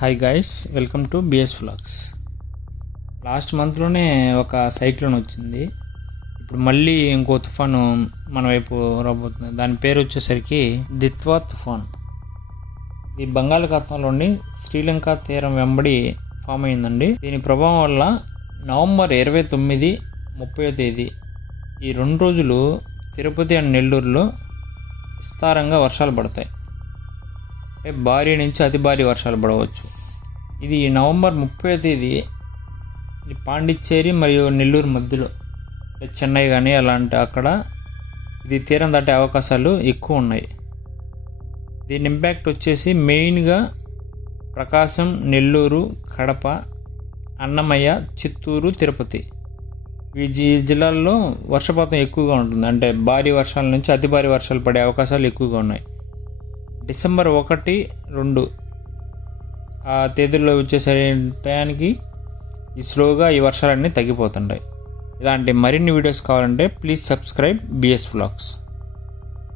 Hi guys welcome to BS flags last మంత్లోనే ఒక cyclone వచ్చింది. ఇప్పుడు మళ్ళీ ఇంకో తుఫాను మన వైపు రాబోతుంది. దాని పేరు వచ్చేసరికి దిత్వా తుఫాన్. ఇది బంగాళాఖాతంలోని శ్రీలంక తీరం వెంబడి ఫామ్ అయిందండి. దీని ప్రభావం వల్ల నవంబర్ ఇరవై తొమ్మిది ముప్పై తేదీ ఈ రెండు రోజులు తిరుపతి అండ్ నెల్లూరులో విస్తారంగా వర్షాలు పడతాయి. భారీ నుంచి అతి భారీ వర్షాలు పడవచ్చు. ఇది నవంబర్ ముప్పై తేదీ పాండిచ్చేరి మరియు నెల్లూరు మధ్యలో చెన్నై కానీ అలాంటి అక్కడ ఇది తీరం దాటే అవకాశాలు ఎక్కువ ఉన్నాయి. దీని ఇంపాక్ట్ వచ్చేసి మెయిన్గా ప్రకాశం నెల్లూరు కడప అన్నమయ్య చిత్తూరు తిరుపతి. ఈ జిల్లాల్లో వర్షపాతం ఎక్కువగా ఉంటుంది. అంటే భారీ వర్షాల నుంచి అతి భారీ వర్షాలు పడే అవకాశాలు ఎక్కువగా ఉన్నాయి. డిసెంబర్ ఒకటి రెండు. ఆ తేదీల్లో వచ్చేసరి టయానికి ఈ స్లోగా ఈ వర్షాలన్నీ తగ్గిపోతుంటాయి. ఇలాంటి మరిన్ని వీడియోస్ కావాలంటే ప్లీజ్ సబ్స్క్రైబ్ బిఎస్ వ్లాగ్స్.